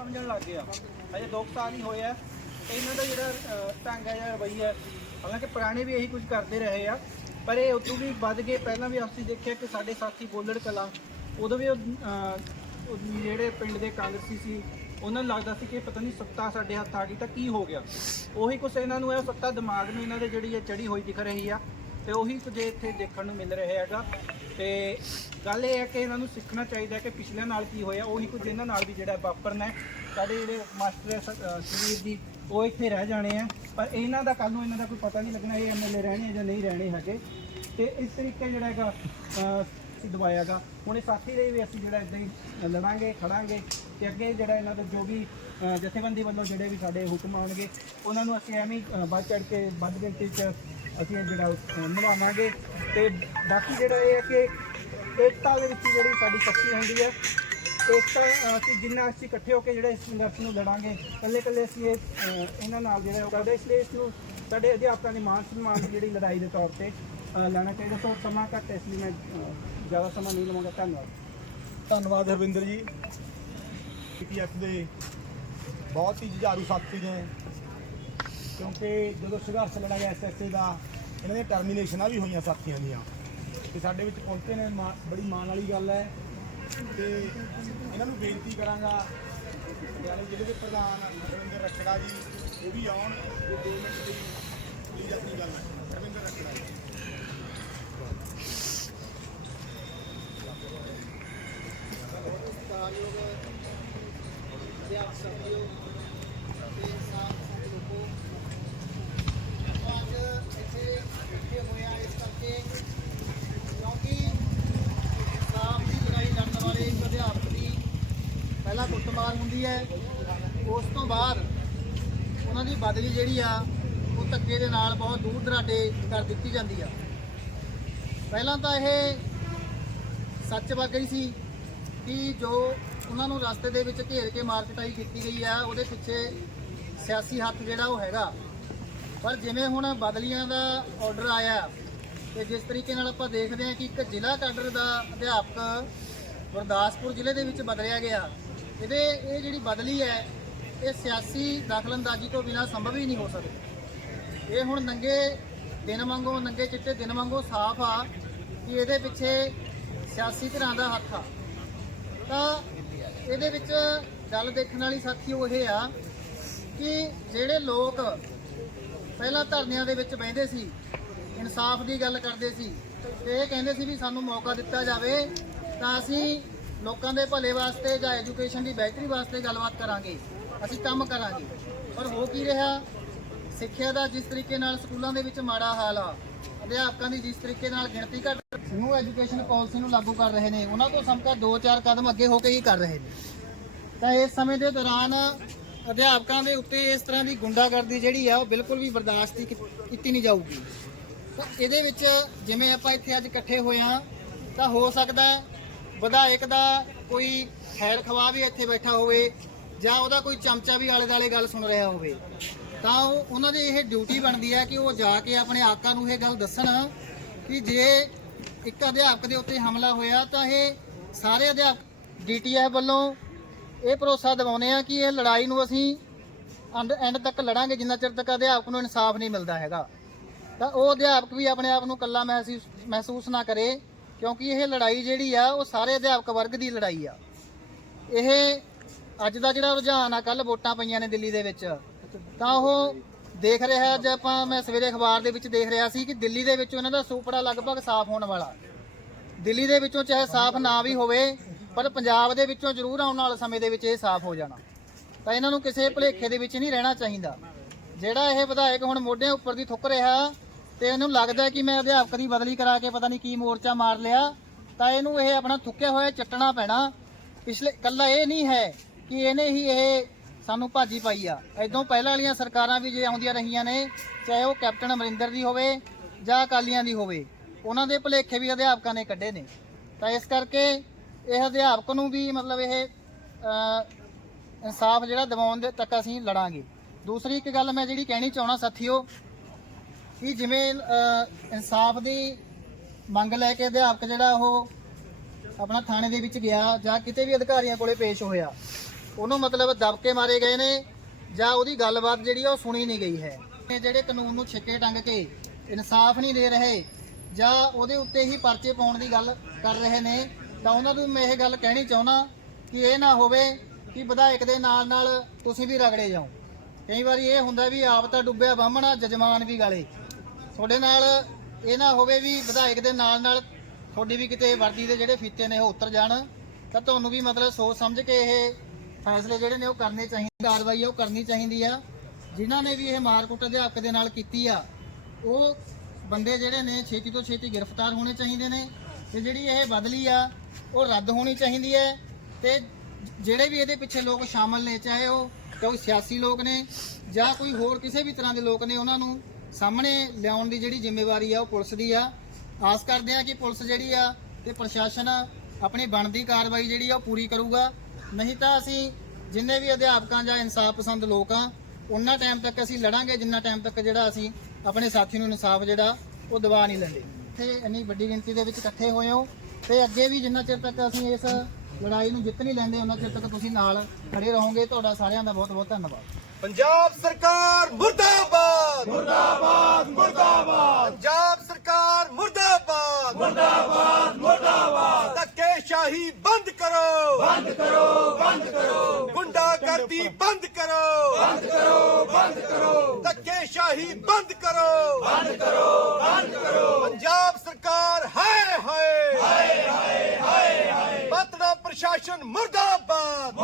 ਸਮਝਣ ਲੱਗ ਗਿਆ ਅਜੇ 2 ਸਾਲ ਹੀ ਹੋਇਆ ਤੇ ਇਹਨਾਂ ਦਾ ਜਿਹੜਾ ਢੰਗ ਹੈ ਜਾਂ ਰਵੱਈਆ ਹੈ, ਹਾਲਾਂਕਿ ਪੁਰਾਣੇ ਵੀ ਇਹੀ ਕੁਝ ਕਰਦੇ ਰਹੇ ਆ। ਪਰ ਇਹ ਉਦੋਂ ਵੀ ਵੱਧ ਗਏ। ਪਹਿਲਾਂ ਵੀ ਅਸੀਂ ਦੇਖਿਆ ਕਿ ਸਾਡੇ ਸਾਥੀ ਬੋਲੜ ਕਲਾ ਉਦੋਂ ਵੀ ਉਹ, ਜਿਹੜੇ ਪਿੰਡ ਦੇ ਕਾਂਗਰਸੀ ਸੀ ਉਹਨਾਂ ਨੂੰ ਲੱਗਦਾ ਸੀ ਕਿ ਪਤਾ ਨਹੀਂ ਸੱਤਾ ਸਾਡੇ ਹੱਥ ਆ ਗਈ ਤਾਂ ਕੀ ਹੋ ਗਿਆ। ਉਹੀ ਕੁਛ ਇਹਨਾਂ ਨੂੰ ਇਹ ਸੱਤਾ ਦਿਮਾਗ ਨੂੰ ਇਹਨਾਂ ਦੇ ਜਿਹੜੀ ਇਹ ਚੜੀ ਹੋਈ ਦਿਖ ਰਹੀ ਆ। ਤੇ ਉਹੀ ਕੁਝ ਇੱਥੇ ਦੇਖਣ ਨੂੰ ਮਿਲ ਰਿਹਾ ਹੈਗਾ। ਤੇ ਗੱਲ ਇਹ ਹੈ ਕਿ ਇਹਨਾਂ ਨੂੰ ਸਿੱਖਣਾ ਚਾਹੀਦਾ ਕਿ ਪਿਛਲੇ ਨਾਲ ਕੀ ਹੋਇਆ ਉਹੀ ਕੁਝ ਇਹਨਾਂ ਨਾਲ ਵੀ ਜਿਹੜਾ ਵਾਪਰਨਾ ਹੈ। ਸਾਡੇ ਜਿਹੜੇ ਮਾਸਟਰ ਹੈ ਸ- ਅਹ ਜੀ ਉਹ ਇੱਥੇ ਰਹਿ ਜਾਣੇ ਆ। ਪਰ ਇਹਨਾਂ ਦਾ ਕੱਲ ਨੂੰ ਇਹਨਾਂ ਦਾ ਕੋਈ ਪਤਾ ਨਹੀਂ ਲੱਗਣਾ ਇਹ ਐਮਐਲਏ ਰਹਿਣੇ ਆ ਜਾਂ ਨਹੀਂ ਰਹਿਣੇ ਹੈਗੇ। ਤੇ ਇਸ ਤਰੀਕੇ ਜਿਹੜਾ ਹੈਗਾ ਅਹ, ਅਸੀਂ ਦਵਾਇਆਗਾ ਹੁਣ ਇਹ ਸਾਥੀ ਲਈ ਵੀ ਅਸੀਂ ਜਿਹੜਾ ਇਦਾਂ ਹੀ ਲੜਾਂਗੇ ਖੜਾਂਗੇ ਤੇ ਅੱਗੇ ਜਿਹੜਾ ਇਹਨਾਂ ਦਾ ਜੋ ਵੀ ਅਹ, ਜਥੇਬੰਦੀ ਵੱਲੋਂ ਜਿਹੜੇ ਵੀ ਸਾਡੇ ਹੁਕਮ ਆਉਣਗੇ ਉਹਨਾਂ ਨੂੰ ਅਸੀਂ ਐਵੇਂ ਹੀ, ਅਹ, ਵੱਧ ਚੜ ਕੇ ਵੱਧ ਗਿਣਤੀ 'ਚ ਅਸੀਂ ਇਹ ਜਿਹੜਾ ਅਹ, ਨਿਭਾਵਾਂਗੇ ਤੇ ਬਾਕੀ ਜਿਹੜਾ ਇਹ ਹੈ ਕਿ ਏਕਤਾ ਦੇ ਵਿੱਚ ਜਿਹੜੀ ਸਾਡੀ ਸ਼ਕਤੀ ਹੁੰਦੀ ਹੈ ਏਕਤਾ ਅਹ, ਅਸੀਂ ਜਿੰਨਾ ਅਸੀਂ ਇਕੱਠੇ ਹੋ ਕੇ ਜਿਹੜਾ ਇਸ ਸੰਘਰਸ਼ ਨੂੰ ਲੜਾਂਗੇ ਇਕੱਲੇ ਇਕੱਲੇ ਅਸੀਂ ਇਹ ਇਹਨਾਂ ਨਾਲ ਜਿਹੜਾ ਉਹ ਕਰਦੇ ਇਸ ਲਈ ਇਸ ਨੂੰ ਸਾਡੇ ਅਧਿਆਪਕਾਂ ਦੇ ਮਾਨ ਸਨਮਾਨ ਦੀ ਜਿਹੜੀ ਲੜਾਈ ਦੇ ਤੌਰ ਤੇ ਲੈਣਾ ਚਾਹੀਦਾ ਸੋ ਸਮਾਂ ਘੱਟ ਇਸ ਲਈ ਮੈਂ ਜ਼ਿਆਦਾ ਸਮਾਂ ਨਹੀਂ ਲਵਾਂਗਾ। ਧੰਨਵਾਦ। ਧੰਨਵਾਦ ਹਰਵਿੰਦਰ ਜੀ। ਪੀਪੀਐਫ ਦੇ ਬਹੁਤ ਹੀ ਜੁਝਾਰੂ ਸਾਥੀ ਨੇ ਕਿਉਂਕਿ ਜਦੋਂ ਸੰਘਰਸ਼ ਲੜਿਆ ਗਿਆ ਐਸਐਸਏ ਦਾ ਇਹਨਾਂ ਦੀਆਂ ਟਰਮੀਨੇਸ਼ਨਾਂ ਵੀ ਹੋਈਆਂ ਸਾਥੀਆਂ ਦੀਆਂ। ਤੇ ਸਾਡੇ ਵਿੱਚ ਪਹੁੰਚੇ ਨੇ ਮਾ- ਬੜੀ ਮਾਣ ਵਾਲੀ ਗੱਲ ਹੈ। ਤੇ ਇਹਨਾਂ ਨੂੰ ਬੇਨਤੀ ਕਰਾਂਗਾ ਪਟਿਆਲੇ ਜ਼ਿਲ੍ਹੇ ਦੇ ਪ੍ਰਧਾਨ ਰਵਿੰਦਰ ਰੱਖੜਾ ਜੀ, ਉਹ ਵੀ ਆਉਣ, ਤੇ ਦੋ ਮਿੰਟ ਦੀ ਪਲੀਜ਼ ਆਪਣੀ ਗੱਲ ਹੈ। ਰਵਿੰਦਰ ਰਖੜਾ ਜੀ। ਹੋਏ ਹਾਂ ਇਸ ਕਰਕੇ ਕਿਉਂਕਿ ਸਾਫ਼ ਦੀ ਲੜਾਈ ਲੜਨ ਵਾਲੇ ਅਧਿਆਪਕ ਦੀ ਪਹਿਲਾਂ ਕੁੱਟਮਾਰ ਹੁੰਦੀ ਹੈ, ਉਸ ਤੋਂ ਬਾਅਦ ਉਹਨਾਂ ਦੀ ਬਦਲੀ ਜਿਹੜੀ ਆ, ਉਹ ਧੱਕੇ ਦੇ ਨਾਲ ਬਹੁਤ ਦੂਰ ਦਰਾਡੇ ਕਰ ਦਿੱਤੀ ਜਾਂਦੀ ਆ। ਪਹਿਲਾਂ ਤਾਂ ਇਹ ਸੱਚ ਵਗ ਗਈ ਸੀ ਕਿ ਜੋ ਉਹਨਾਂ ਨੂੰ ਰਸਤੇ ਦੇ ਵਿੱਚ ਘੇਰ ਕੇ ਮਾਰ ਕਟਾਈ ਕੀਤੀ ਗਈ ਆ, ਉਹਦੇ ਪਿੱਛੇ ਸਿਆਸੀ ਹੱਥ ਜਿਹੜਾ ਉਹ ਹੈਗਾ। ਪਰ ਜਿਵੇਂ ਹੁਣ ਬਦਲੀਆਂ ਦਾ ਆਰਡਰ ਆਇਆ ਤੇ ਜਿਸ ਤਰੀਕੇ ਨਾਲ ਆਪਾਂ ਦੇਖਦੇ ਹਾਂ ਕਿ ਇੱਕ ਜ਼ਿਲ੍ਹਾ ਕੈਡਰ ਦਾ ਅਧਿਆਪਕ ਗੁਰਦਾਸਪੁਰ ਜ਼ਿਲ੍ਹੇ ਦੇ ਵਿੱਚ ਬਦਲਿਆ ਗਿਆ, ਇਹਦੇ ਇਹ ਜਿਹੜੀ ਬਦਲੀ ਹੈ, ਇਹ ਸਿਆਸੀ ਦਖਲਅੰਦਾਜ਼ੀ ਤੋਂ ਬਿਨਾਂ ਸੰਭਵ ਹੀ ਨਹੀਂ ਹੋ ਸਕਦੀ। ਇਹ ਹੁਣ ਨੰਗੇ ਦਿਨ ਵਾਂਗੂ, ਨੰਗੇ ਚਿੱਟੇ ਦਿਨ ਵਾਂਗੂ ਸਾਫ਼ ਆ ਕਿ ਇਹਦੇ ਪਿੱਛੇ ਸਿਆਸੀ ਧਿਰਾਂ ਦਾ ਹੱਥ ਆ। ਤਾਂ ਇਹਦੇ ਵਿੱਚ ਗੱਲ ਦੇਖਣ ਵਾਲੀ ਸਾਥੀ ਉਹ ਇਹ ਆ ਕਿ ਜਿਹੜੇ ਲੋਕ ਪਹਿਲਾਂ ਧਰਨਿਆਂ ਦੇ ਵਿੱਚ ਬਹਿੰਦੇ ਸੀ, ਇਨਸਾਫ ਦੀ ਗੱਲ ਕਰਦੇ ਸੀ ਤੇ ਇਹ ਕਹਿੰਦੇ ਸੀ ਵੀ ਸਾਨੂੰ ਮੌਕਾ ਦਿੱਤਾ ਜਾਵੇ ਤਾਂ ਅਸੀਂ ਲੋਕਾਂ ਦੇ ਭਲੇ ਵਾਸਤੇ ਜਾਂ ਐਜੂਕੇਸ਼ਨ ਦੀ ਬਿਹਤਰੀ ਵਾਸਤੇ ਗੱਲਬਾਤ ਕਰਾਂਗੇ, ਅਸੀਂ ਕੰਮ ਕਰਾਂਗੇ। ਪਰ ਹੋ ਕੀ ਰਿਹਾ? ਸਿੱਖਿਆ ਦਾ ਜਿਸ ਤਰੀਕੇ ਨਾਲ ਸਕੂਲਾਂ ਦੇ ਵਿੱਚ ਮਾੜਾ ਹਾਲ ਆ, ਅਧਿਆਪਕਾਂ ਦੀ ਜਿਸ ਤਰੀਕੇ ਨਾਲ ਗਿਣਤੀ ਘਟ ਨਿਊ ਐਜੂਕੇਸ਼ਨ ਪਾਲਿਸੀ ਨੂੰ ਲਾਗੂ ਕਰ ਰਹੇ ਨੇ, ਉਹਨਾਂ ਤੋਂ ਸਮਕਾ 2-4 ਕਦਮ ਅੱਗੇ ਹੋ ਕੇ ਹੀ ਕਰ ਰਹੇ ਨੇ। ਤਾਂ ਇਸ ਸਮੇਂ ਦੇ ਦੌਰਾਨ ਅਧਿਆਪਕਾਂ ਦੇ ਉੱਤੇ ਇਸ ਤਰ੍ਹਾਂ ਦੀ ਗੁੰਡਾਗਰਦੀ ਜਿਹੜੀ ਆ ਉਹ ਬਿਲਕੁਲ ਵੀ ਬਰਦਾਸ਼ਤ ਕੀਤੀ ਨਹੀਂ ਜਾਊਗੀ। ਤਾਂ ਇਹਦੇ ਵਿੱਚ ਜਿਵੇਂ ਆਪਾਂ ਇੱਥੇ ਅੱਜ ਇਕੱਠੇ ਹੋਏ ਹਾਂ, ਤਾਂ ਹੋ ਸਕਦਾ ਵਿਧਾਇਕ ਦਾ ਕੋਈ ਖੈਰ ਖਵਾ ਵੀ ਇੱਥੇ ਬੈਠਾ ਹੋਵੇ ਜਾਂ ਉਹਦਾ ਕੋਈ ਚਮਚਾ ਵੀ ਆਲੇ ਦਾਲੇ ਗੱਲ ਸੁਣ ਰਿਹਾ ਹੋਵੇ। ਤਾਂ ਉਹਨਾਂ ਦੀ ਇਹ ਡਿਊਟੀ ਬਣਦੀ ਹੈ ਕਿ ਉਹ ਜਾ ਕੇ ਆਪਣੇ ਆਕਾ ਨੂੰ ਇਹ ਗੱਲ ਦੱਸਣ ਕਿ ਜੇ ਇੱਕ ਅਧਿਆਪਕ ਦੇ ਉੱਤੇ ਹਮਲਾ ਹੋਇਆ ਤਾਂ ਇਹ ਸਾਰੇ ਅਧਿਆਪਕ ਡੀਟੀਐਫ ਵੱਲੋਂ ਇਹ ਭਰੋਸਾ ਦਿਵਾਉਂਦੇ ਆ ਕਿ ਇਹ ਲੜਾਈ ਨੂੰ ਅਸੀਂ ਐਂਡ ਐਂਡ ਤੱਕ ਲੜਾਂਗੇ, ਜਿੰਨਾ ਚਿਰ ਤੱਕ ਅਧਿਆਪਕ ਨੂੰ ਇਨਸਾਫ ਨਹੀਂ ਮਿਲਦਾ ਹੈਗਾ। ਤਾਂ ਉਹ ਅਧਿਆਪਕ ਵੀ ਆਪਣੇ ਆਪ ਨੂੰ ਇਕੱਲਾ ਮਹਿਸੂਸ ਮਹਿਸੂਸ ਨਾ ਕਰੇ, ਕਿਉਂਕਿ ਇਹ ਲੜਾਈ ਜਿਹੜੀ ਆ, ਉਹ ਸਾਰੇ ਅਧਿਆਪਕ ਵਰਗ ਦੀ ਲੜਾਈ ਆ। ਇਹ ਅੱਜ ਦਾ ਜਿਹੜਾ ਰੁਝਾਨ ਆ ਕੱਲ ਵੋਟਾਂ ਪਈਆਂ ਨੇ ਦਿੱਲੀ ਦੇ ਵਿੱਚ। ਤਾਂ ਉਹ ਦੇਖ ਰਿਹਾ ਅੱਜ ਆਪਾਂ ਮੈਂ ਸਵੇਰੇ ਅਖਬਾਰ ਦੇ ਵਿੱਚ ਦੇਖ ਰਿਹਾ ਸੀ ਕਿ ਦਿੱਲੀ ਦੇ ਵਿੱਚੋਂ ਇਹਨਾਂ ਦਾ ਸੂਪੜਾ ਲਗਭਗ ਸਾਫ਼ ਹੋਣ ਵਾਲਾ। ਦਿੱਲੀ ਦੇ ਵਿੱਚੋਂ ਚਾਹੇ ਸਾਫ਼ ਨਾ ਵੀ ਹੋਵੇ ਪਰ ਪੰਜਾਬ ਦੇ ਵਿੱਚੋਂ ਜ਼ਰੂਰ ਆਉਣ ਵਾਲੇ ਸਮੇਂ ਦੇ ਵਿੱਚ ਇਹ ਸਾਫ਼ ਹੋ ਜਾਣਾ। ਤਾਂ ਇਹਨਾਂ ਨੂੰ ਕਿਸੇ ਭੁਲੇਖੇ ਦੇ ਵਿੱਚ ਨਹੀਂ ਰਹਿਣਾ ਚਾਹੀਦਾ। ਜਿਹੜਾ ਇਹ ਵਿਧਾਇਕ ਹੁਣ ਮੋਢਿਆਂ ਉੱਪਰ ਦੀ ਥੁੱਕ ਰਿਹਾ ਤੇ ਇਹਨੂੰ ਲੱਗਦਾ ਕਿ ਮੈਂ ਅਧਿਆਪਕ ਦੀ ਬਦਲੀ ਕਰਾ ਕੇ ਪਤਾ ਨਹੀਂ ਕੀ ਮੋਰਚਾ ਮਾਰ ਲਿਆ, ਤਾਂ ਇਹਨੂੰ ਇਹ ਆਪਣਾ ਥੁੱਕਿਆ ਹੋਇਆ ਚੱਟਣਾ ਪੈਣਾ। ਪਿਛਲੇ ਕੱਲਾ ਇਹ ਨਹੀਂ ਹੈ ਕਿ ਇਹਨੇ ਹੀ ਇਹ ਸਾਨੂੰ ਭਾਜੀ ਪਾਈ ਆ। ਐਦੋਂ ਪਹਿਲਾਂ ਵਾਲੀਆਂ ਸਰਕਾਰਾਂ ਵੀ ਜੇ ਆਉਂਦੀਆਂ ਰਹੀਆਂ ਨੇ, ਚਾਹੇ ਉਹ ਕੈਪਟਨ ਅਮਰਿੰਦਰ ਦੀ ਹੋਵੇ ਜਾਂ ਅਕਾਲੀਆਂ ਦੀ ਹੋਵੇ, ਉਹਨਾਂ ਦੇ ਭੁਲੇਖੇ ਵੀ ਅਧਿਆਪਕਾਂ ਨੇ ਕੱਢੇ ਨੇ। ਤਾਂ ਇਸ ਕਰਕੇ ਇਹ ਅਧਿਆਪਕ ਨੂੰ ਵੀ ਮਤਲਬ ਇਹ ਇਨਸਾਫ ਜਿਹੜਾ ਦਿਵਾਉਣ ਦੇ ਤੱਕ ਅਸੀਂ ਲੜਾਂਗੇ। ਦੂਸਰੀ ਇੱਕ ਗੱਲ ਮੈਂ ਜਿਹੜੀ ਕਹਿਣੀ ਚਾਹਣਾ ਸਾਥੀਓ, ਕਿ ਜਿਵੇਂ ਇਨਸਾਫ ਦੀ ਮੰਗ ਲੈ ਕੇ ਅਧਿਆਪਕ ਜਿਹੜਾ ਉਹ ਆਪਣਾ ਥਾਣੇ ਦੇ ਵਿੱਚ ਗਿਆ ਜਾਂ ਕਿਤੇ ਵੀ ਅਧਿਕਾਰੀਆਂ ਕੋਲੇ ਪੇਸ਼ ਹੋਇਆ, ਉਹਨੂੰ ਮਤਲਬ ਦਬਕੇ ਮਾਰੇ ਗਏ ਨੇ ਜਾਂ ਉਹਦੀ ਗੱਲਬਾਤ ਜਿਹੜੀ ਆ ਉਹ ਸੁਣੀ ਨਹੀਂ ਗਈ ਹੈ। ਜਿਹੜੇ ਕਾਨੂੰਨ ਨੂੰ ਛਿੱਕੇ ਟੰਗ ਕੇ ਇਨਸਾਫ ਨਹੀਂ ਦੇ ਰਹੇ ਜਾਂ ਉਹਦੇ ਉੱਤੇ ਹੀ ਪਰਚੇ ਪਾਉਣ ਦੀ ਗੱਲ ਕਰ ਰਹੇ ਨੇ ਤਾਂ ਉਹਨਾਂ ਨੂੰ ਮੈਂ ਇਹ ਗੱਲ ਕਹਿਣੀ ਚਾਹੁੰਦਾ ਕਿ ਇਹ ਨਾ ਹੋਵੇ ਕਿ ਵਿਧਾਇਕ ਦੇ ਨਾਲ ਨਾਲ ਤੁਸੀਂ ਵੀ ਰਗੜੇ ਜਾਓ। ਕਈ ਵਾਰੀ ਇਹ ਹੁੰਦਾ ਵੀ ਆਪ ਤਾਂ ਡੁੱਬਿਆ ਬਾਹਮਣਾ ਜਜਮਾਨ ਵੀ ਗਾਲੇ। ਤੁਹਾਡੇ ਨਾਲ ਇਹ ਨਾ ਹੋਵੇ ਵੀ ਵਿਧਾਇਕ ਦੇ ਨਾਲ ਨਾਲ ਤੁਹਾਡੀ ਵੀ ਕਿਤੇ ਵਰਦੀ ਦੇ ਜਿਹੜੇ ਫੀਤੇ ਨੇ ਉਹ ਉਤਰ ਜਾਣ, ਤਾਂ ਤੁਹਾਨੂੰ ਵੀ ਮਤਲਬ ਸੋਚ ਸਮਝ ਕੇ ਇਹ ਫੈਸਲੇ ਜਿਹੜੇ ਨੇ ਉਹ ਕਰਨੇ ਚਾਹੀਦੇ, ਕਾਰਵਾਈ ਉਹ ਕਰਨੀ ਚਾਹੀਦੀ ਆ। ਜਿਨ੍ਹਾਂ ਨੇ ਵੀ ਇਹ ਮਾਰਕੁੱਟ ਅਧਿਆਪਕ ਦੇ ਨਾਲ ਕੀਤੀ ਆ, ਉਹ ਬੰਦੇ ਜਿਹੜੇ ਨੇ ਛੇਤੀ ਤੋਂ ਛੇਤੀ ਗ੍ਰਿਫਤਾਰ ਹੋਣੇ ਚਾਹੀਦੇ ਨੇ ਤੇ ਜਿਹੜੀ ਇਹ ਬਦਲੀ ਆ ਉਹ ਰੱਦ ਹੋਣੀ ਚਾਹੀਦੀ ਹੈ ਤੇ ਜਿਹੜੇ ਵੀ ਇਹਦੇ ਪਿੱਛੇ ਲੋਕ ਸ਼ਾਮਲ ਨੇ, ਚਾਹੇ ਉਹ ਕੋਈ ਸਿਆਸੀ ਲੋਕ ਨੇ ਜਾਂ ਕੋਈ ਹੋਰ ਕਿਸੇ ਵੀ ਤਰ੍ਹਾਂ ਦੇ ਲੋਕ ਨੇ, ਉਹਨਾਂ ਨੂੰ ਸਾਹਮਣੇ ਲਿਆਉਣ ਦੀ ਜਿਹੜੀ ਜ਼ਿੰਮੇਵਾਰੀ ਆ, ਉਹ ਪੁਲਿਸ ਦੀ ਆ। ਆਸ ਕਰਦੇ ਆ ਕਿ ਪੁਲਿਸ ਜਿਹੜੀ ਆ ਤੇ ਪ੍ਰਸ਼ਾਸਨ ਆਪਣੀ ਬਣਦੀ ਕਾਰਵਾਈ ਜਿਹੜੀ ਆ, ਉਹ ਪੂਰੀ ਕਰੂਗਾ। ਨਹੀਂ ਤਾਂ ਅਸੀਂ ਜਿੰਨੇ ਵੀ ਅਧਿਆਪਕਾਂ ਜਾਂ ਇਨਸਾਫ ਪਸੰਦ ਲੋਕ ਆ, ਉਹਨਾਂ ਟਾਈਮ ਤੱਕ ਅਸੀਂ ਲੜਾਂਗੇ, ਜਿੰਨਾ ਟਾਈਮ ਤੱਕ ਜਿਹੜਾ ਅਸੀਂ ਆਪਣੇ ਸਾਥੀ ਨੂੰ ਇਨਸਾਫ ਜਿਹੜਾ, ਉਹ ਦਵਾ ਨਹੀਂ ਲੈਂਦੇ। ਇੱਥੇ ਇੰਨੀ ਵੱਡੀ ਗਿਣਤੀ ਦੇ ਵਿੱਚ ਇਕੱਠੇ ਹੋਏ ਹੋ। ਤੇ ਅੱਗੇ ਵੀ ਜਿੰਨਾ ਚਿਰ ਤੱਕ ਅਸੀਂ ਇਸ ਲੜਾਈ ਨੂੰ ਜਿੱਤ ਨਹੀਂ ਲੈਂਦੇ ਉਹਨਾਂ ਚਿਰ ਤੱਕ ਤੁਸੀਂ ਨਾਲ ਖੜੇ ਰਹੋਗੇ। ਤੁਹਾਡਾ ਸਾਰਿਆਂ ਦਾ ਬਹੁਤ ਬਹੁਤ ਧੰਨਵਾਦ। ਪੰਜਾਬ ਸਰਕਾਰ ਮੁਰਦਾਬਾਦ! ਮੁਰਦਾਬਾਦ ਮੁਰਦਾਬਾਦ! ਪੰਜਾਬ ਸਰਕਾਰ ਮੁਰਦਾਬਾਦ! ਮੁਰਦਾਬਾਦ ਮੁਰਦਾਬਾਦ! ਧੱਕੇਸ਼ਾਹੀ ਬੰਦ ਕਰੋ! ਬੰਦ ਕਰੋ ਬੰਦ ਕਰੋ! ਗੁੰਡਾਗਰਦੀ ਬੰਦ ਕਰੋ! ਬੰਦ ਕਰੋ ਬੰਦ ਕਰੋ! ਧੱਕੇਸ਼ਾਹੀ ਬੰਦ ਕਰੋ! ਬੰਦ ਕਰੋ ਬੰਦ ਕਰੋ! ਪੰਜਾਬ ਹਾਏ ਹਾਏ ਹਾਏ ਹਾਏ ਹਾਏ। ਪਤਨਾ ਪ੍ਰਸ਼ਾਸਨ ਮੁਰਦਾਬਾਦ।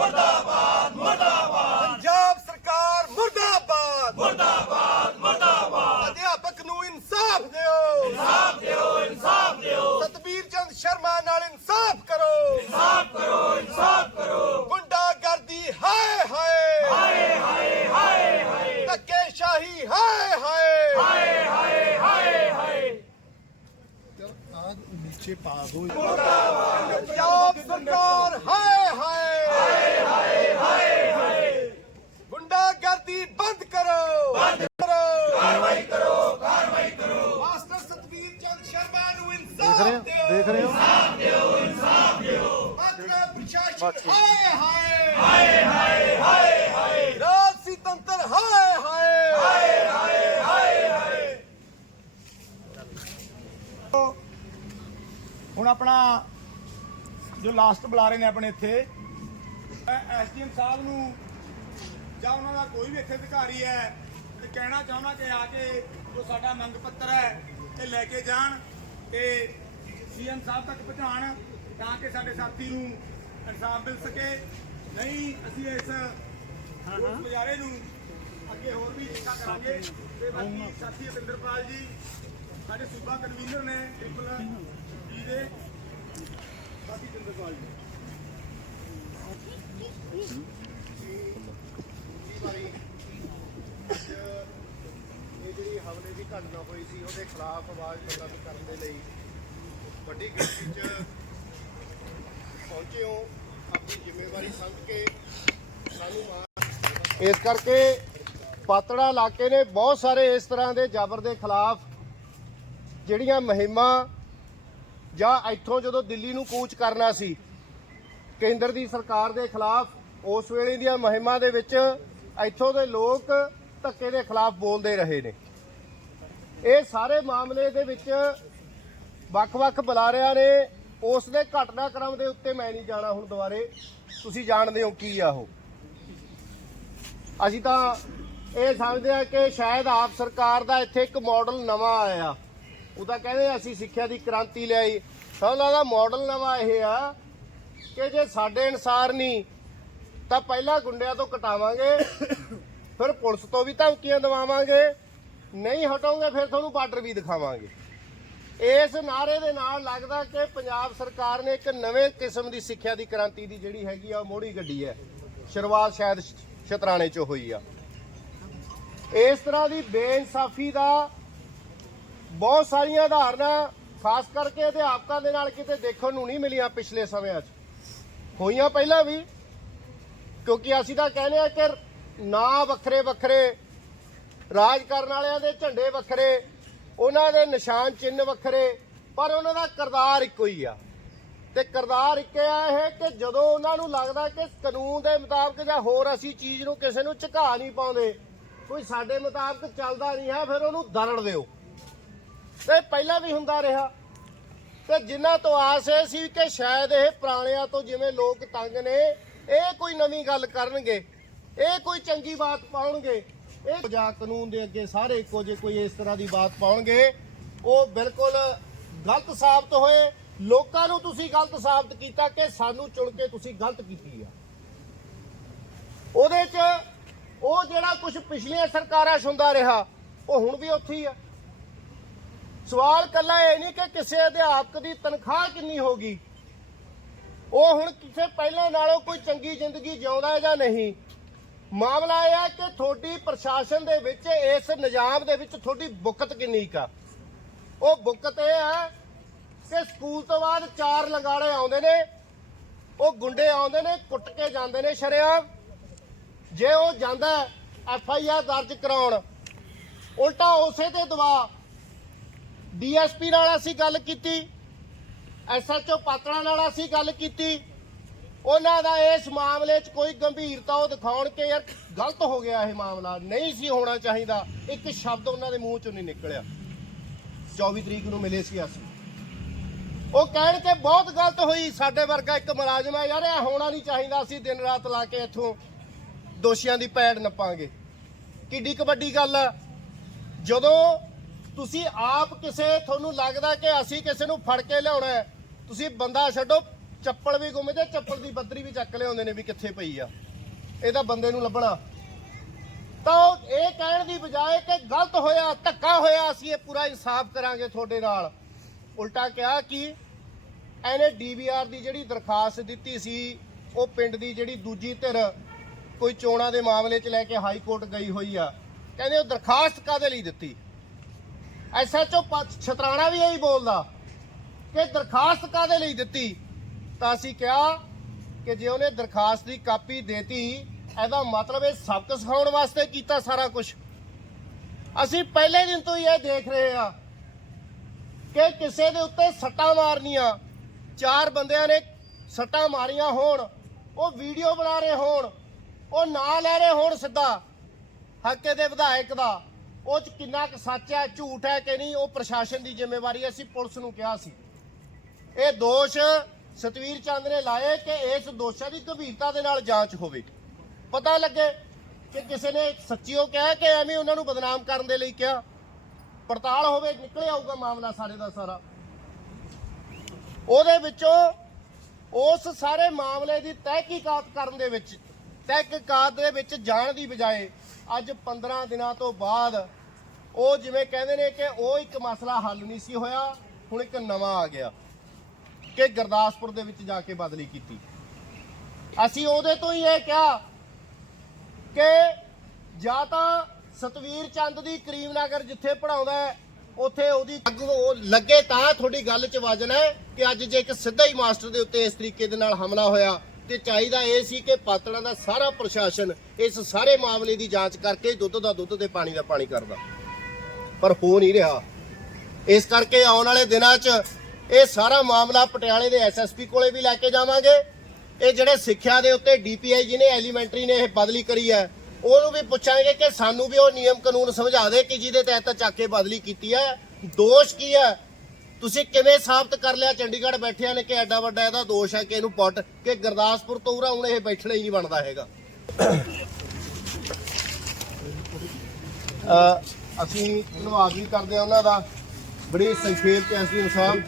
ਪੰਜਾਬ ਸਰਕਾਰ ਮੁਰਦਾਬਾਦ। ਮੁਰਦਾਬਾਦ ਮੁਰਦਾਬਾਦ। ਅਧਿਆਪਕ ਨੂੰ ਇਨਸਾਫ ਦਿਓ। ਇਨਸਾਫ ਦਿਓ ਇਨਸਾਫ ਦਿਓ। ਸਤਬੀਰ ਚੰਦ ਸ਼ਰਮਾ ਨਾਲ ਇਨਸਾਫ ਕਰੋ। ਇਨਸਾਫ ਕਰੋ ਇਨਸਾਫ ਕਰੋ। ਗੁੰਡਾਗਰਦੀ ਹਾਏ। ਹਾਏ ਹਾਏ ਹਾਏ ਹਾਏ। ਧੱਕੇਸ਼ਾਹੀ ਹਾਏ ਹਾਏ। ਹਾਏ ਹਾਏ ਹਾਏ ਨੀਚੇ ਪਾ ਦੋ ਪੰਜਾਬ ਸਰਕਾਰ ਹਾਏ ਹਾਏ। ਗੁੰਡਾਗਰਦੀ ਬੰਦ ਕਰੋ। ਬੰਦ ਕਰੋ। ਕਾਰਵਾਈ ਕਰੋ ਕਾਰਵਾਈ ਕਰੋ। ਮਾਸਟਰ ਸਤਵੀਰ ਚੰਦ ਸ਼ਰਮਾ ਨੂੰ ਇਨਸਾਫ ਦਿਓ। ਦੇਖ ਰਹੇ ਹੋ? ਇਨਸਾਫ ਦਿਓ ਇਨਸਾਫ ਦਿਓ। ਮਾਤਰਾ ਪ੍ਰਸ਼ਾਸਨ ਹਾਏ ਹਾਏ। ਹਾਏ ਹਾਏ ਹਾਏ ਹਾਏ। ਰਾਜਸੀ ਤੰਤਰ ਹਾਏ ਹਾਏ ਹਾਏ ਹਾਏ ਹਾਏ ਹਾਏ ਹੁਣ ਆਪਣਾ ਜੋ ਲਾਸਟ ਬੁਲਾਰੇ ਨੇ ਆਪਣੇ ਇੱਥੇ ਐਸਡੀਐਮ ਸਾਹਿਬ ਨੂੰ ਜਾਂ ਉਹਨਾਂ ਦਾ ਕੋਈ ਵੀ ਇੱਥੇ ਅਧਿਕਾਰੀ ਹੈ, ਤੇ ਕਹਿਣਾ ਚਾਹੁੰਦਾ ਕਿ ਆ ਕੇ ਜੋ ਸਾਡਾ ਮੰਗ ਪੱਤਰ ਹੈ, ਇਹ ਲੈ ਕੇ ਜਾਣ ਤੇ ਸੀਐਮ ਸਾਹਿਬ ਤੱਕ ਪਹੁੰਚਾਉਣ ਤਾਂ ਕਿ ਸਾਡੇ ਸਾਥੀ ਨੂੰ ਇਨਸਾਫ ਮਿਲ ਸਕੇ। ਨਹੀਂ, ਅਸੀਂ ਇਸ ਉਸ ਮੁਜ਼ਾਹਰੇ ਨੂੰ ਅੱਗੇ ਹੋਰ ਵੀ ਲਿਖਾ ਕਰਾਂਗੇ। ਤੇ ਬਾਕੀ ਸਾਥੀ ਅਤਿੰਦਰਪਾਲ ਜੀ, ਸਾਡੇ ਸੂਬਾ ਕਨਵੀਨਰ ਨੇ ਟ੍ਰਿਪਲ ਜਿਹੜੀ ਹਮਲੇ ਦੀ ਘਟਨਾ ਹੋਈ ਸੀ ਉਹਦੇ ਖਿਲਾਫ ਆਵਾਜ਼ ਬੁਲੰਦ ਕਰਨ ਦੇ ਲਈ ਵੱਡੀ ਗਿਣਤੀ 'ਚ ਪਹੁੰਚੇ ਹੋ ਆਪਣੀ ਜ਼ਿੰਮੇਵਾਰੀ ਸਮਝ ਕੇ ਸਾਨੂੰ ਇਸ ਕਰਕੇ ਪਾਤੜਾ ਇਲਾਕੇ ਨੇ ਬਹੁਤ ਸਾਰੇ ਇਸ ਤਰ੍ਹਾਂ ਦੇ ਜ਼ਬਰ ਦੇ ਖਿਲਾਫ ਜਿਹੜੀਆਂ ਮੁਹਿੰਮਾਂ ਜਾਂ ਇੱਥੋਂ ਜਦੋਂ ਦਿੱਲੀ ਨੂੰ ਕੂਚ ਕਰਨਾ ਸੀ, ਕੇਂਦਰ ਦੀ ਸਰਕਾਰ ਦੇ ਖਿਲਾਫ ਉਸ ਵੇਲੇ ਦੀਆਂ ਮੁਹਿੰਮਾਂ ਦੇ ਵਿੱਚ ਇੱਥੋਂ ਦੇ ਲੋਕ ਧੱਕੇ ਦੇ ਖਿਲਾਫ ਬੋਲਦੇ ਰਹੇ ਨੇ। ਇਹ ਸਾਰੇ ਮਾਮਲੇ ਦੇ ਵਿੱਚ ਵੱਖ-ਵੱਖ ਬੁਲਾਰਿਆਂ ਨੇ ਉਸ ਦੇ ਘਟਨਾਕ੍ਰਮ ਦੇ ਉੱਤੇ ਮੈਂ ਨਹੀਂ ਜਾਣਾ ਹੁਣ ਦੁਬਾਰੇ। ਤੁਸੀਂ ਜਾਣਦੇ ਹੋ ਕੀ ਆ ਉਹ। ਅਸੀਂ ਤਾਂ ਇਹ ਸਮਝਦੇ ਆ ਕਿ ਸ਼ਾਇਦ ਆਪ ਸਰਕਾਰ ਦਾ ਇੱਥੇ ਇੱਕ ਮਾਡਲ ਨਵਾਂ ਆਇਆ। ਉਹ ਤਾਂ ਕਹਿੰਦੇ ਅਸੀਂ ਸਿੱਖਿਆ ਦੀ ਕ੍ਰਾਂਤੀ ਲਿਆਈ। ਸਾਨੂੰ ਲੱਗਦਾ ਮਾਡਲ ਨਵਾਂ ਇਹ ਆ ਕਿ ਜੇ ਸਾਡੇ ਅਨਸਾਰ ਨਹੀਂ, ਤਾਂ ਪਹਿਲਾਂ ਗੁੰਡਿਆਂ ਤੋਂ ਕਟਾਵਾਂਗੇ, ਫਿਰ ਪੁਲਿਸ ਤੋਂ ਵੀ ਧਮਕੀਆਂ ਦਵਾਵਾਂਗੇ, ਨਹੀਂ ਹਟੋਗੇ ਫਿਰ ਤੁਹਾਨੂੰ ਬਾਰਡਰ ਵੀ ਦਿਖਾਵਾਂਗੇ। ਇਸ ਨਾਰੇ ਦੇ ਨਾਲ ਲੱਗਦਾ ਕਿ ਪੰਜਾਬ ਸਰਕਾਰ ਨੇ ਇੱਕ ਨਵੇਂ ਕਿਸਮ ਦੀ ਸਿੱਖਿਆ ਦੀ ਕ੍ਰਾਂਤੀ ਦੀ ਜਿਹੜੀ ਹੈਗੀ ਆ, ਉਹ ਮੋੜੀ ਗੱਡੀ ਹੈ। ਸ਼ੁਰੂਆਤ ਸ਼ਾਇਦ ਸ਼ਤਰਾਣੇ ਚ ਹੋਈ ਆ। ਇਸ ਤਰ੍ਹਾਂ ਦੀ ਬੇਇਨਸਾਫੀ ਦਾ ਬਹੁਤ ਸਾਰੀਆਂ ਉਦਾਹਰਨਾਂ, ਖਾਸ ਕਰਕੇ ਅਧਿਆਪਕਾਂ ਦੇ ਨਾਲ ਕਿਤੇ ਦੇਖਣ ਨੂੰ ਨਹੀਂ ਮਿਲੀਆਂ ਪਿਛਲੇ ਸਮਿਆਂ 'ਚ। ਹੋਈਆਂ ਪਹਿਲਾਂ ਵੀ, ਕਿਉਂਕਿ ਅਸੀਂ ਤਾਂ ਕਹਿੰਦੇ ਆ ਕਿ ਨਾਂ ਵੱਖਰੇ ਵੱਖਰੇ ਰਾਜ ਕਰਨ ਵਾਲਿਆਂ ਦੇ ਝੰਡੇ ਵੱਖਰੇ, ਉਹਨਾਂ ਦੇ ਨਿਸ਼ਾਨ ਚਿੰਨ੍ਹ ਵੱਖਰੇ, ਪਰ ਉਹਨਾਂ ਦਾ ਕਿਰਦਾਰ ਇੱਕੋ ਹੀ ਆ। ਤੇ ਕਰਦਾਰ ਇੱਕ ਆ ਇਹ ਕਿ ਜਦੋਂ ਉਹਨਾਂ ਨੂੰ ਲੱਗਦਾ ਕਿ ਕਾਨੂੰਨ ਦੇ ਮੁਤਾਬਕ ਜਾਂ ਹੋਰ ਅਸੀਂ ਚੀਜ਼ ਨੂੰ ਕਿਸੇ ਨੂੰ ਝੁਕਾ ਨਹੀਂ ਪਾਉਂਦੇ, ਕੋਈ ਸਾਡੇ ਮੁਤਾਬਕ ਚੱਲਦਾ ਨਹੀਂ ਹੈ, ਫਿਰ ਉਹਨੂੰ ਦਰੜ ਦਿਓ। ਤੇ ਪਹਿਲਾਂ ਵੀ ਹੁੰਦਾ ਰਿਹਾ। ਤੇ ਜਿਨ੍ਹਾਂ ਤੋਂ ਆਸ ਇਹ ਸੀ ਕਿ ਸ਼ਾਇਦ ਇਹ ਪੁਰਾਣਿਆਂ ਤੋਂ ਜਿਵੇਂ ਲੋਕ ਤੰਗ ਨੇ, ਇਹ ਕੋਈ ਨਵੀਂ ਗੱਲ ਕਰਨਗੇ, ਇਹ ਕੋਈ ਚੰਗੀ ਬਾਤ ਪਾਉਣਗੇ, ਇਹ ਜਾਂ ਕਾਨੂੰਨ ਦੇ ਅੱਗੇ ਸਾਰੇ ਇੱਕੋ ਜੇ ਕੋਈ ਇਸ ਤਰ੍ਹਾਂ ਦੀ ਬਾਤ ਪਾਉਣਗੇ, ਉਹ ਬਿਲਕੁਲ ਗਲਤ ਸਾਬਤ ਹੋਏ। ਲੋਕਾਂ ਨੂੰ ਤੁਸੀਂ ਗਲਤ ਸਾਬਤ ਕੀਤਾ ਕਿ ਸਾਨੂੰ ਚੁਣ ਕੇ ਤੁਸੀਂ ਗਲਤ ਕੀਤੀ ਆ। ਉਹਦੇ 'ਚ ਉਹ ਜਿਹੜਾ ਕੁਝ ਪਿਛਲੀਆਂ ਸਰਕਾਰਾਂ 'ਚ ਹੁੰਦਾ ਰਿਹਾ, ਉਹ ਹੁਣ ਵੀ ਉੱਥੇ ਹੀ ਆ। ਸਵਾਲ ਕੱਲਾ ਇਹ ਨਹੀਂ ਕਿ ਕਿਸੇ ਅਧਿਆਪਕ ਦੀ ਤਨਖਾਹ ਕਿੰਨੀ ਹੋਗੀ ਉਹ ਹੁਣ ਕਿਸੇ ਪਹਿਲਾਂ ਨਾਲੋਂ ਕੋਈ ਚੰਗੀ ਜ਼ਿੰਦਗੀ ਜਿਉਂਦਾ ਹੈ ਜਾਂ ਨਹੀਂ। ਮਾਮਲਾ ਇਹ ਹੈ ਕਿ ਤੁਹਾਡੀ ਪ੍ਰਸ਼ਾਸਨ ਦੇ ਵਿੱਚ ਇਸ ਨਿਜ਼ਾਮ ਦੇ ਵਿੱਚ ਤੁਹਾਡੀ ਬੁਕਤ ਕਿੰਨੀ ਕਾ ਉਹ ਬੁਕਤ ਇਹ ਹੈ ਕਿ ਸਕੂਲ ਤੋਂ ਬਾਅਦ ਚਾਰ ਲੰਗਾੜੇ ਆਉਂਦੇ ਨੇ, ਉਹ ਗੁੰਡੇ ਆਉਂਦੇ ਨੇ, ਕੁੱਟ ਕੇ ਜਾਂਦੇ ਨੇ ਸ਼ਰਿਆਮ। ਜੇ ਉਹ ਜਾਂਦਾ ਐਫ ਆਈ ਆਰ ਦਰਜ ਕਰਾਉਣ, ਉਲਟਾ ਉਸੇ ਤੇ ਦਬਾਅ ਡੀਐਸਪੀ ਨਾਲ ਅਸੀਂ ਗੱਲ ਕੀਤੀ, ਐਸਐਚਓ ਪਾਤੜਾ ਨਾਲ ਅਸੀਂ ਗੱਲ ਕੀਤੀ। ਉਹਨਾਂ ਦਾ ਇਸ ਮਾਮਲੇ 'ਚ ਕੋਈ ਗੰਭੀਰਤਾ ਉਹ ਦਿਖਾਉਣ ਕਿ ਯਾਰ ਗਲਤ ਹੋ ਗਿਆ ਇਹ ਮਾਮਲਾ, ਨਹੀਂ ਸੀ ਹੋਣਾ ਚਾਹੀਦਾ। ਇੱਕ ਸ਼ਬਦ ਉਹਨਾਂ ਦੇ ਮੂੰਹ 'ਚੋਂ ਨਹੀਂ ਨਿਕਲਿਆ। 24 ਤਰੀਕ ਨੂੰ ਮਿਲੇ ਸੀ ਅਸੀਂ। ਉਹ ਕਹਿਣ ਕਿ ਬਹੁਤ ਗਲਤ ਹੋਈ, ਸਾਡੇ ਵਰਗਾ ਇੱਕ ਮੁਲਾਜ਼ਮ ਹੈ ਯਾਰ, ਇਹ ਹੋਣਾ ਨਹੀਂ ਚਾਹੀਦਾ, ਅਸੀਂ ਦਿਨ ਰਾਤ ਲਾ ਕੇ ਇੱਥੋਂ ਦੋਸ਼ੀਆਂ ਦੀ ਪੈੜ ਨੱਪਾਂਗੇ। ਕਿੱਡੀ ਕੁ ਵੱਡੀ ਗੱਲ ਆ। ਜਦੋਂ ਤੁਸੀਂ ਆਪ ਕਿਸੇ, ਤੁਹਾਨੂੰ ਲੱਗਦਾ ਕਿ ਅਸੀਂ ਕਿਸੇ ਨੂੰ ਫੜ ਕੇ ਲਿਆਉਣਾ ਹੈ? ਤੁਸੀਂ ਬੰਦਾ ਛੱਡੋ, ਚੱਪਲ ਵੀ ਗੁੰਮ ਤੇ ਚੱਪਲ ਦੀ ਬੱਦਰੀ ਵੀ ਚੱਕ ਲਿਆਉਂਦੇ ਨੇ ਵੀ ਕਿੱਥੇ ਪਈ ਆ। ਇਹਦਾ ਬੰਦੇ ਨੂੰ ਲੱਭਣਾ। ਤਾਂ ਉਹ ਇਹ ਕਹਿਣ ਦੀ ਬਜਾਏ ਕਿ ਗਲਤ ਹੋਇਆ, ਧੱਕਾ ਹੋਇਆ, ਅਸੀਂ ਇਹ ਪੂਰਾ ਇਨਸਾਫ ਕਰਾਂਗੇ ਤੁਹਾਡੇ ਨਾਲ। ਉਲਟਾ ਕਿਹਾ ਕਿ ਇਹਨੇ ਡੀਵੀਆਰ ਦੀ ਜਿਹੜੀ ਦਰਖਾਸਤ ਦਿੱਤੀ ਸੀ, ਉਹ ਪਿੰਡ ਦੀ ਜਿਹੜੀ ਦੂਜੀ ਧਿਰ ਕੋਈ ਚੋਣਾਂ ਦੇ ਮਾਮਲੇ 'ਚ ਲੈ ਕੇ ਹਾਈ ਕੋਰਟ ਗਈ ਹੋਈ ਆ। ਕਹਿੰਦੇ ਉਹ ਦਰਖਾਸਤ ਕਾਦੇ ਲਈ ਦਿੱਤੀ? ਐਸਐਚਓ ਛਤਰਾਣਾ ਵੀ ਇਹੀ ਬੋਲਦਾ ਕਿ ਦਰਖਾਸਤ ਕਾਦੇ ਲਈ ਦਿੱਤੀ? ਤਾਂ ਅਸੀਂ ਕਿਹਾ ਕਿ ਜੇ ਉਹਨੇ ਦਰਖਾਸਤ ਦੀ ਕਾਪੀ ਦੇਤੀ, ਇਹਦਾ ਮਤਲਬ ਇਹ ਸਬਕ ਸਿਖਾਉਣ ਵਾਸਤੇ ਕੀਤਾ ਸਾਰਾ ਕੁਝ ਅਸੀਂ ਪਹਿਲੇ ਦਿਨ ਤੋਂ ਹੀ ਇਹ ਦੇਖ ਰਹੇ ਆ ਕਿ ਕਿਸੇ ਦੇ ਉੱਤੇ ਸੱਟਾਂ ਮਾਰਨੀਆਂ, ਚਾਰ ਬੰਦਿਆਂ ਨੇ ਸੱਟਾਂ ਮਾਰੀਆਂ ਹੋਣ, ਉਹ ਵੀਡੀਓ ਬਣਾ ਰਹੇ ਹੋਣ, ਉਹ ਨਾਂ ਲੈ ਰਹੇ ਹੋਣ ਸਿੱਧਾ ਹੱਕੇ ਦੇ ਵਿਧਾਇਕ ਦਾ। ਉਹ ਚ ਕਿੰਨਾ ਕੁ ਸੱਚ ਹੈ, ਝੂਠ ਹੈ ਕਿ ਨਹੀਂ, ਉਹ ਪ੍ਰਸ਼ਾਸਨ ਦੀ ਜ਼ਿੰਮੇਵਾਰੀ ਹੈ, ਅਸੀਂ ਪੁਲਿਸ ਨੂੰ ਕਿਹਾ ਸੀ। ਇਹ ਦੋਸ਼ ਸਤਵੀਰ ਚੰਦ ਨੇ ਲਾਏ ਕਿ ਇਸ ਦੋਸ਼ਾਂ ਦੀ ਗੰਭੀਰਤਾ ਦੇ ਨਾਲ ਜਾਂਚ ਹੋਵੇ। ਪਤਾ ਲੱਗੇ ਕਿ ਕਿਸੇ ਨੇ ਸੱਚੀਓ ਕਿਹਾ ਕਿ ਐਵੇਂ ਉਹਨਾਂ ਨੂੰ ਬਦਨਾਮ ਕਰਨ ਦੇ ਲਈ ਕਿਹਾ। ਪੜਤਾਲ ਹੋਵੇ ਨਿਕਲੇ ਆਊਗਾ ਮਾਮਲਾ ਸਾਰੇ ਦਾ ਸਾਰਾ। ਉਹਦੇ ਵਿੱਚੋਂ ਉਸ ਸਾਰੇ ਮਾਮਲੇ ਦੀ ਤਹਿਕੀਕਾਤ ਕਰਨ ਦੇ ਵਿੱਚ ਤਹਿਕੀਕਾਤ ਦੇ ਵਿੱਚ ਜਾਣ ਦੀ ਬਜਾਏ ਅੱਜ 15 ਦਿਨਾਂ ਤੋਂ ਬਾਅਦ ਉਹ ਜਿਵੇਂ ਕਹਿੰਦੇ ਨੇ ਕਿ ਉਹ ਇੱਕ ਮਸਲਾ ਹੱਲ ਨਹੀਂ ਸੀ ਹੋਇਆ, ਹੁਣ ਇੱਕ ਨਵਾਂ ਆ ਗਿਆ ਕਿ ਗੁਰਦਾਸਪੁਰ ਦੇ ਵਿੱਚ ਜਾ ਕੇ ਬਦਲੀ ਕੀਤੀ। ਅਸੀਂ ਉਹਦੇ ਤੋਂ ਹੀ ਇਹ ਕਿਹਾ ਕਿ ਜਾਂ ਤਾਂ ਸਤਵੀਰ ਚੰਦ ਦੀ ਕਰੀਮਨਗਰ ਜਿੱਥੇ ਪੜਾਉਂਦਾ ਹੈ, ਉੱਥੇ ਉਹਦੀ ਅੱਗ ਉਹ ਲੱਗੇ ਤਾਂ ਤੁਹਾਡੀ ਗੱਲ 'ਚ ਵਜਨ ਹੈ ਕਿ ਅੱਜ ਜੇ ਇੱਕ ਸਿੱਧਾ ਹੀ ਮਾਸਟਰ ਦੇ ਉੱਤੇ ਇਸ ਤਰੀਕੇ ਦੇ ਨਾਲ ਹਮਲਾ ਹੋਇਆ ਤੇ ਚਾਹੀਦਾ ਇਹ ਸੀ ਕਿ ਪਾਤੜਾਂ ਦਾ ਸਾਰਾ ਪ੍ਰਸ਼ਾਸਨ ਇਸ ਸਾਰੇ ਮਾਮਲੇ ਦੀ ਜਾਂਚ ਕਰਕੇ ਦੁੱਧ ਦਾ ਦੁੱਧ ਤੇ ਪਾਣੀ ਦਾ ਪਾਣੀ ਕਰਦਾ। ਪਰ ਹੋ ਨਹੀਂ ਰਿਹਾ। ਇਸ ਕਰਕੇ ਆਉਣ ਵਾਲੇ ਦਿਨਾਂ 'ਚ ਇਹ ਸਾਰਾ ਮਾਮਲਾ ਪਟਿਆਲੇ ਦੇ ਐਸਐਸਪੀ ਕੋਲੇ ਵੀ ਲੈ ਕੇ ਜਾਵਾਂਗੇ। ਇਹ ਜਿਹੜੇ ਸਿੱਖਿਆ ਦੇ ਉੱਤੇ ਡੀਪੀਆਈ ਜਿਹਨੇ ਐਲੀਮੈਂਟਰੀ ਨੇ ਇਹ ਬਦਲੀ ਕਰੀ ਹੈ, ਉਹਨੂੰ ਵੀ ਪੁੱਛਾਂਗੇ ਕਿ ਸਾਨੂੰ ਵੀ ਉਹ ਨਿਯਮ ਕਾਨੂੰਨ ਸਮਝਾ ਦੇ ਕਿ ਜਿਹਦੇ ਤਹਿਤ ਚੱਕ ਕੇ ਬਦਲੀ ਕੀਤੀ ਹੈ। ਦੋਸ਼ ਕੀ ਹੈ? ਤੁਸੀਂ ਕਿਵੇਂ ਸਾਬਤ ਕਰ ਲਿਆ? ਚੰਡੀਗੜ੍ਹ ਬੈਠਿਆਂ ਨੇ ਕਿ ਐਡਾ ਵੱਡਾ ਇਹਦਾ ਦੋਸ਼ ਹੈ ਕਿ ਇਹਨੂੰ ਪੁੱਟ ਕਿ ਗੁਰਦਾਸਪੁਰ ਤੋਂ ਉਰਾ ਹੁਣ ਇਹ ਬੈਠਣਾ ਹੀ ਨਹੀਂ ਬਣਦਾ ਹੈਗਾ। ਅ, ਅਸੀਂ ਧੰਨਵਾਦ ਵੀ ਕਰਦੇ ਹਾਂ ਉਹਨਾਂ ਦਾ। ਬੜੀ ਸੰਖੇਪ ਚ ਐਸਡੀਐਮ ਸਾਹਿਬ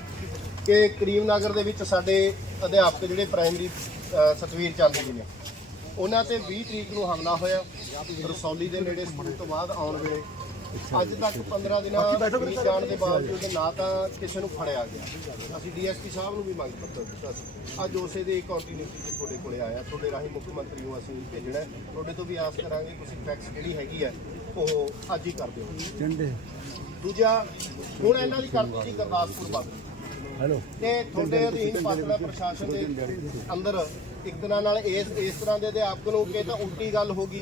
ਕਿ ਕਰੀਮਨਗਰ ਦੇ ਵਿੱਚ ਸਾਡੇ ਅਧਿਆਪਕ ਜਿਹੜੇ ਪ੍ਰਾਇਮਰੀ ਸਤਵੀਰ ਚੰਦ ਜੀ ਨੇ ਉਹਨਾਂ ਤੇ 20 ਤਰੀਕ ਨੂੰ ਹਮਲਾ ਹੋਇਆ। ਰਸੌਲੀ ਦੇ ਨੇੜੇ ਸਕੂਲ ਤੋਂ ਬਾਅਦ ਆਉਣ ਵੇਲੇ ਅੱਜ ਤੱਕ 15 ਦਿਨਾਂ ਬੀਤ ਜਾਣ ਦੇ ਬਾਵਜੂਦ ਨਾ ਤਾਂ ਕਿਸੇ ਨੂੰ ਫੜਿਆ ਗਿਆ। ਅਸੀਂ ਡੀਐਸਪੀ ਸਾਹਿਬ ਨੂੰ ਵੀ ਮੰਗ ਪੱਤਰ ਦਿੱਤਾ ਸੀ। ਅੱਜ ਉਸੇ ਦੇ ਕੰਟੀਨਿਊਟੀ ਤੇ ਤੁਹਾਡੇ ਕੋਲੇ ਆਇਆ। ਤੁਹਾਡੇ ਰਾਹੀਂ ਮੁੱਖ ਮੰਤਰੀ ਨੂੰ ਅਸੀਂ ਭੇਜਣਾ। ਤੁਹਾਡੇ ਤੋਂ ਵੀ ਆਸ ਕਰਾਂਗੇ ਤੁਸੀਂ ਟੈਕਸ ਜਿਹੜੀ ਹੈਗੀ ਹੈ ਉਹ ਅੱਜ ਹੀ ਕਰ ਦਿਓ। ਦੂਜਾ ਹੁਣ ਇਹਨਾਂ ਦੀ ਕਰਤੀ ਗੁਰਦਾਸਪੁਰ ਬੰਦ। ਤੇ ਤੁਹਾਡੇ ਅਧੀਨ ਪਾਤੜਾ ਪ੍ਰਸ਼ਾਸਨ ਦੇ ਅੰਦਰ ਇੱਕ ਦਿਨਾਂ ਨਾਲ ਇਸ ਇਸ ਤਰ੍ਹਾਂ ਦੇ ਅਧਿਆਪਕ ਨੂੰ ਕਿ ਤਾਂ ਉਲਟੀ ਗੱਲ ਹੋ ਗਈ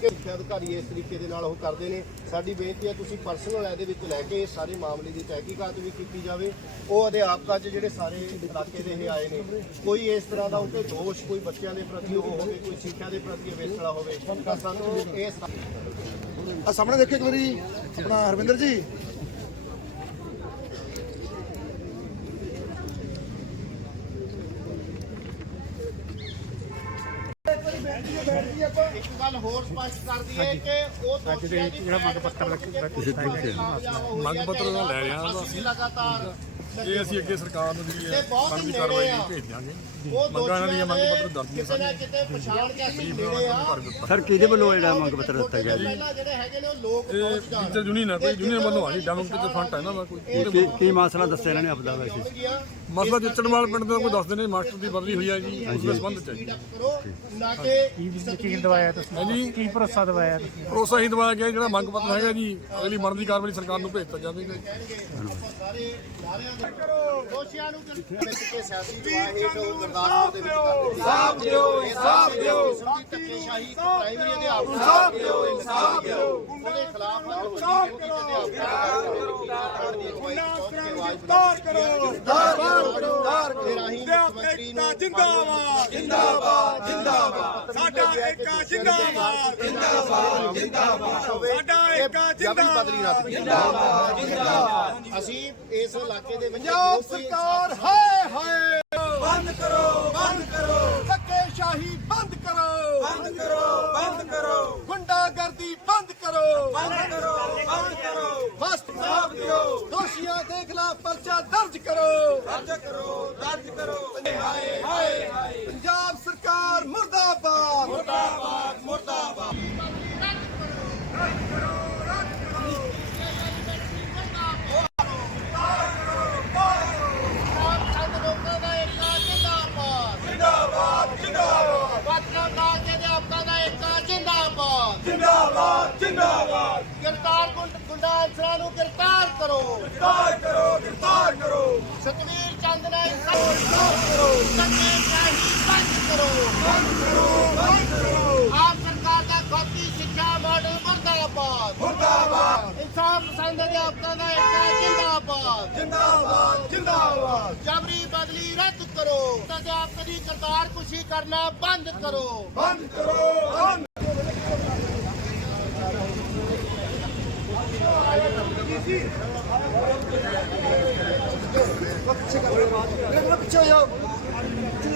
ਕਿ ਸਿੱਖਿਆ ਅਧਿਕਾਰੀ ਇਸ ਤਰੀਕੇ ਦੇ ਨਾਲ ਉਹ ਕਰਦੇ ਨੇ। ਸਾਡੀ ਬੇਨਤੀ ਹੈ ਤੁਸੀਂ ਪਰਸਨਲ ਇਹਦੇ ਵਿੱਚ ਲੈ ਕੇ ਸਾਰੇ ਮਾਮਲੇ ਦੀ ਤਹਿਕੀਕਾਤ ਵੀ ਕੀਤੀ ਜਾਵੇ। ਉਹ ਅਧਿਆਪਕਾਂ 'ਚ ਜਿਹੜੇ ਸਾਰੇ ਇਲਾਕੇ ਦੇ ਇਹ ਆਏ ਨੇ ਕੋਈ ਇਸ ਤਰ੍ਹਾਂ ਦਾ ਉੱਤੇ ਦੋਸ਼ ਕੋਈ ਬੱਚਿਆਂ ਦੇ ਪ੍ਰਤੀ ਉਹ ਹੋਵੇ ਕੋਈ ਸਿੱਖਿਆ ਦੇ ਪ੍ਰਤੀ ਵੇਸਲਾ ਹੋਵੇ ਤਾਂ ਸਾਨੂੰ ਆ ਸਾਹਮਣੇ ਦੇਖੋ ਇੱਕ ਵਾਰੀ ਆਪਣਾ ਹਰਵਿੰਦਰ ਜੀ। ਇੱਕ ਗੱਲ ਹੋਰ ਸਪਸ਼ਟ ਕਰ ਦਈਏ ਕਿ ਉਹ ਦੋਸ਼ੀਆਂ ਦੀ ਜਿਹੜਾ ਮੰਗ ਪੱਤਰ ਤੁਸੀਂ ਮੰਗ ਪੱਤਰ ਉਹਦਾ ਲੈ ਰਿਹਾ ਵਾ ਅਸੀਂ ਲਗਾਤਾਰ ਇਹ ਅਸੀਂ ਅੱਗੇ ਸਰਕਾਰ ਨੂੰ ਜਿਹੜੀ ਹੈ ਤੇ ਬਹੁਤ ਬਣਦੀ ਹੀ ਕਾਰਵਾਈ ਨੇੜੇ ਆ। ਭੇਜ ਦਿਆਂਗੇ ਉਹ ਮੰਗਾਂ ਇਹਨਾਂ ਦੀਆਂ ਮੰਗ ਦੋਸ਼ੀਆਂ ਪੱਤਰ ਦਰਜ ਨੇ ਕਿਤੇ ਨਾ ਕਿਤੇ ਪਛਾਣ ਕੇ ਅਸੀਂ ਨੇੜੇ ਆ। ਭਰ ਦਿੱਤਾ ਸਰ ਕਿਹਦੇ ਵੱਲੋਂ ਜਿਹੜਾ ਮੰਗ ਪੱਤਰ ਦਿੱਤਾ ਗਿਆ ਜੀ? ਪਹਿਲਾਂ ਜਿਹੜੇ ਹੈਗੇ ਨੇ ਉਹ ਲੋਕ ਇਹ ਪਹੁੰਚ ਜਾਣ ਟੀਚਰ ਯੂਨੀਅਨ ਹੈ ਕੋਈ ਯੂਨੀਅਨ ਵੱਲੋਂ ਆਣੀ ਡੈਮੋਕ੍ਰੇਟਿਕ ਤੇ ਫਰੰਟ ਹੈ ਨਾ ਦਾ ਕੋਈ ਕੀ ਕੀ ਮਸਲਾ ਦੱਸਿਆ ਇਹਨਾਂ ਨੇ ਆਪਦਾ ਵੈਸੇ? ਮਸਲਾ ਜਿੱਤਣਵਾਲ ਪਿੰਡ ਦਾ ਕੋਈ ਦੱਸਦੇ ਨੇ ਮਾਸਟਰ ਦੀ ਬਦਲੀ ਹੋਈ ਹੈ ਜੀ ਉਸ ਦੇ ਸੰਬੰਧ ਚ। ਹੈ ਜੀ। ਕਿ ਕੀ ਦਵਾਇਆ ਤੁਸੀਂ? ਹਾਂਜੀ। ਕੀ ਭਰੋਸਾ ਦਵਾਇਆ ਤੁਸੀਂ? ਭਰੋਸਾ ਹੀ ਦਵਾਇਆ ਗਿਆ ਜਿਹੜਾ ਮੰਗ ਪੱਤਰ ਹੈਗਾ ਜੀ ਅਗਲੀ ਬਣਦੀ ਕਾਰਵਾਈ ਸਰਕਾਰ ਨੂੰ ਭੇਜਤਾ ਜਾਵੇਗਾ ਜੀ। ਸਾਰੇ ਨਾਰਿਆਂ ਦੇ ਦੋਸ਼ੀਆਂ ਨੂੰ ਵਿੱਚ ਕੇ ਸਿਆਸੀ ਜਵਾਹ ਹੇਠ ਉਹ ਗੁਰਦਾਸਪੁਰ ਦੇ ਵਿੱਚ ਕਰ ਦਿੱਤੀ। ਸਾਫ਼ ਦਿਓ ਸਾਫ਼ ਦਿਓ। ਧੱਕੇਸ਼ਾਹੀ ਪ੍ਰਾਇਮਰੀ ਅਧਿਆਪਕ ਸਾਫ਼ ਦਿਓ ਇਨਸਾਫ ਦਿਓ ਉਹਦੇ ਖਿਲਾਫ ਸਾਫ਼ ਕਰੋ ਗ੍ਰਿਫਤਾਰ ਕਰੋ। ਗ੍ਰਿਫਤਾਰ ਕਰੋ। ਫਿਰ ਅਸੀਂ ਮੁੱਖ ਮੰਤਰੀ ਨੂੰ ਜਿੰਦਾਬਾਦ। ਜਿੰਦਾਬਾਦ ਜਿੰਦਾਬਾਦ। ਸਾਡਾ ਏਕਾ ਜਿੰਦਾਬਾਦ। ਜਿੰਦਾਬਾਦ। ਜਿੰਦਾਬਾਦ। ਸਾਡਾ ਏਕਾ ਜਿੰਦਾਬਾਦ। ਜਿੰਦਾਬਾਦ। ਜਿੰਦਾਬਾਦ। ਅਸੀਂ ਇਸ ਇਲਾਕੇ ਦੇ ਵਿੱਚ ਪੰਜਾਬ ਸਰਕਾਰ ਹਾਏ ਹਾਏ। ਬੰਦ ਕਰੋ ਬੰਦ ਕਰੋ। ਧੱਕੇਸ਼ਾਹੀ ਬੰਦ ਕਰੋ। ਬੰਦ ਕਰੋ ਬੰਦ ਕਰੋ ਗੁੰਡਾਗਰਦੀ ਬੰਦ ਕਰੋ, ਬੰਦ ਕਰੋ ਬੰਦ ਕਰੋ। ਮਸਤ ਸਾਫ਼ ਦਿਓ। ਦੋਸ਼ੀਆਂ ਦੇ ਖਿਲਾਫ ਪਰਚਾ ਦਰਜ ਕਰੋ। ਦਰਜ ਕਰੋ ਦਰਜ ਕਰੋ। ਹਾਏ ਹਾਏ ਹਾਏ। ਪੰਜਾਬ ਸਰਕਾਰ ਮੁਰਦਾਬਾਦ। ਮੁਰਦਾਬਾਦ ਮੁਰਦਾਬਾਦ ਚੰਦ ਲੋਕਾਂ ਦਾ ਏਕਾ ਜਿੰਦਾਬਾਦ ਜਿੰਦਾਬਾਦ ਜਿੰਦਾਬਾਦ ਪਟਨਾ ਕਾਲਜ ਦੇ ਅਧਿਆਪਕਾਂ ਦਾ ਏਕਾ ਜਿੰਦਾਬਾਦ ਜਿੰਦਾਬਾਦ ਜਿੰਦਾਬਾਦ। ਗ੍ਰਿਫਤਾਰ ਗੁੰਡ ਗੁੰਡਾ ਅਨਸਰਾਂ ਨੂੰ ਗ੍ਰਿਫਤਾਰ ਕਰੋ। ਗ੍ਰਿਫਤਾਰ ਕਰੋ ਗ੍ਰਿਫਤਾਰ ਕਰੋ। ਸਤਵੀਰ ਚੰਦ ਨੇ ਗ੍ਰਿਫਤਾਰ ਕਰੋ ਸੱਚੇ ਚਾਹੀ ਬੰਦ ਕਰੋ ਬੰਦ ਕਰੋ ਬੰਦ ਕਰੋ। ਆਪ ਸਰਕਾਰ ਦਾ ਖਾਤੀ ਸਿੱਖਿਆ ਮਾਡਲ ਮੁਰਦਾਬਾਦ। ਮੁਰਦਾਬਾਦ। ਇਨਸਾਫ ਪਸੰਦ ਅਧਿਆਪਕਾਂ ਦਾ ਏਕਾ ਜਿੰਦਾਬਾਦ। ਜਿੰਦਾਬਾਦ ਜਿੰਦਾਬਾਦ। ਜਬਰੀ ਬਦਲੀ ਰੱਦ ਕਰੋ। ਅਧਿਆਪਕ ਦੀ ਕਰਤਾਰ ਕੁਸ਼ੀ ਕਰਨਾ ਬੰਦ ਕਰੋ। ਬੰਦ ਕਰੋ ਬੰਦ 내가 비춰요.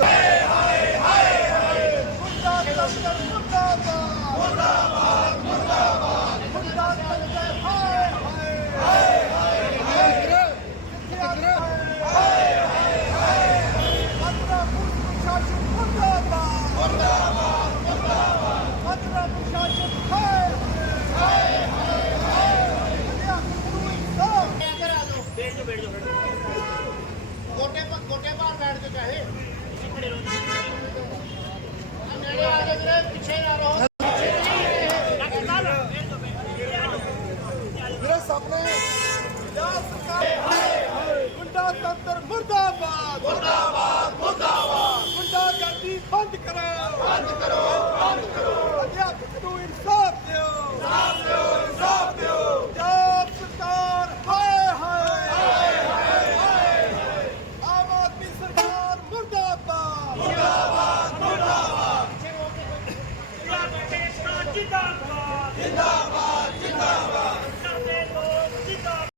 하이 하이 하이 하이.